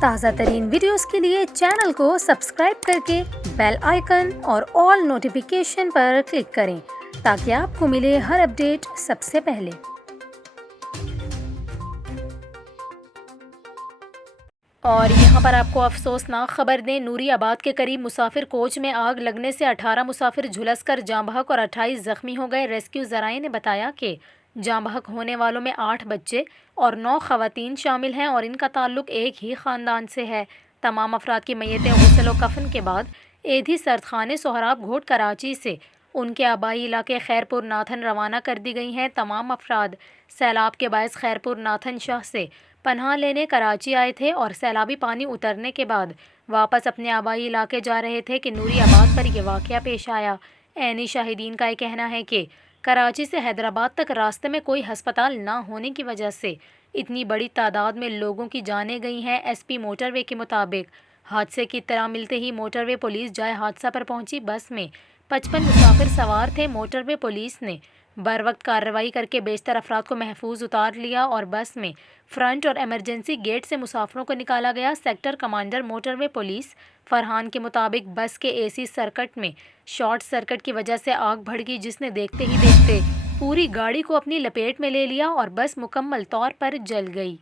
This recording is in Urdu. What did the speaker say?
تازہ ترین ویڈیوز کے لیے چینل کو سبسکرائب کر کے بیل آئیکن اور آل نوٹیفیکیشن پر کلک کریں تاکہ آپ کو ملے ہر اپڈیٹ سب سے پہلے۔ اور یہاں پر آپ کو افسوسناک خبر دیں، نوری آباد کے قریب مسافر کوچ میں آگ لگنے سے 18 مسافر جھلس کر جاں بحق اور 28 زخمی ہو گئے۔ ریسکیو ذرائع نے بتایا کہ جاں بحق ہونے والوں میں 8 بچے اور 9 خواتین شامل ہیں اور ان کا تعلق ایک ہی خاندان سے ہے۔ تمام افراد کی میتیں غسل و کفن کے بعد ایدھی سردخانے سہراب گھوٹ کراچی سے ان کے آبائی علاقے خیرپور ناتھن روانہ کر دی گئی ہیں۔ تمام افراد سیلاب کے باعث خیرپور ناتھن شاہ سے پناہ لینے کراچی آئے تھے اور سیلابی پانی اترنے کے بعد واپس اپنے آبائی علاقے جا رہے تھے کہ نوری آباد پر یہ واقعہ پیش آیا۔ عینی شاہدین کا یہ کہنا ہے کہ کراچی سے حیدرآباد تک راستے میں کوئی ہسپتال نہ ہونے کی وجہ سے اتنی بڑی تعداد میں لوگوں کی جانیں گئی ہیں۔ ایس پی موٹر وے کے مطابق حادثے کی اطلاع ملتے ہی موٹر وے پولیس جائے حادثہ پر پہنچی۔ بس میں 55 مسافر سوار تھے۔ موٹر وے پولیس نے بروقت کارروائی کر کے بیشتر افراد کو محفوظ اتار لیا اور بس میں فرنٹ اور ایمرجنسی گیٹ سے مسافروں کو نکالا گیا۔ سیکٹر کمانڈر موٹر وے پولیس فرحان کے مطابق بس کے اے سی سرکٹ میں شارٹ سرکٹ کی وجہ سے آگ بھڑ گئی، جس نے دیکھتے ہی دیکھتے پوری گاڑی کو اپنی لپیٹ میں لے لیا اور بس مکمل طور پر جل گئی۔